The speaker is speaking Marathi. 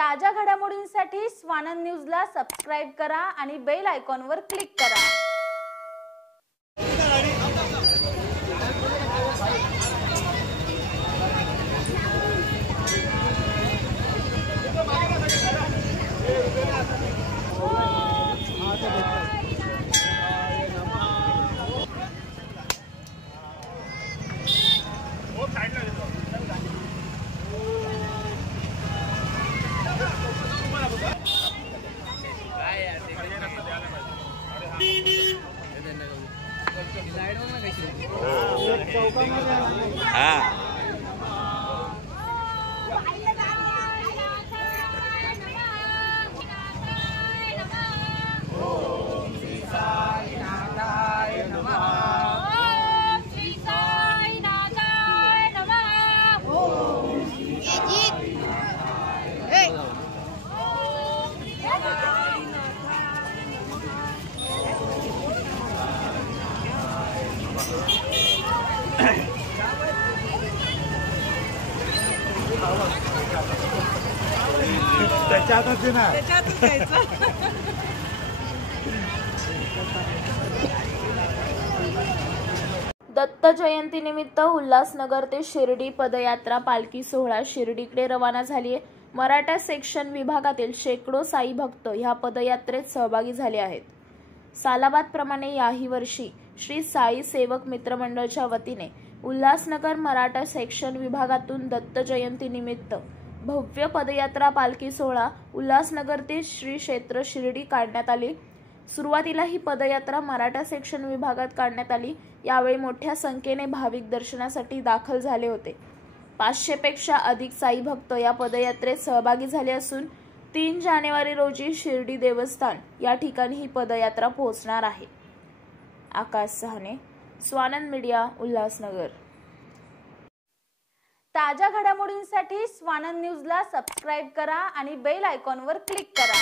ताज्या घडामोडींसाठी स्वानंद न्यूजला सबस्क्राइब करा आणि बेल आयकॉनवर क्लिक करा। दत्त जयंतीनिमित्त उल्हासनगर ते शिर्डी पदयात्रा पालखी सोहळा शिर्डीकडे रवाना झाली आहे। मराठा सेक्शन विभागातील शेकडो साई भक्त ह्या पदयात्रेत सहभागी झाले आहेत। सालाबाद प्रमाणे याही वर्षी श्री साई सेवक मित्रमंडळच्या वतीने उल्हासनगर मराठा सेक्शन विभागातून दत्त जयंतीनिमित्त भव्य पदयात्रा पालखी सोहळा उल्हासनगर ते श्री क्षेत्र शिर्डी काढण्यात आली। सुरुवातीला ही पदयात्रा मराठा सेक्शन विभागात काढण्यात आली। यावेळी मोठ्या संख्येने भाविक दर्शनासाठी दाखल झाले होते। 500 पेक्षा अधिक साई भक्त या पदयात्रेत सहभागी झाले असून 3 जानेवारी रोजी शिर्डी देवस्थान या ठिकाणी ही पदयात्रा पोहोचणार आहे। आकाश सहाने, स्वानंद मीडिया, उल्हासनगर। ताज्या घडामोडींसाठी स्वानंद न्यूजला सबस्क्राइब करा आणि बेल आयकॉनवर क्लिक करा।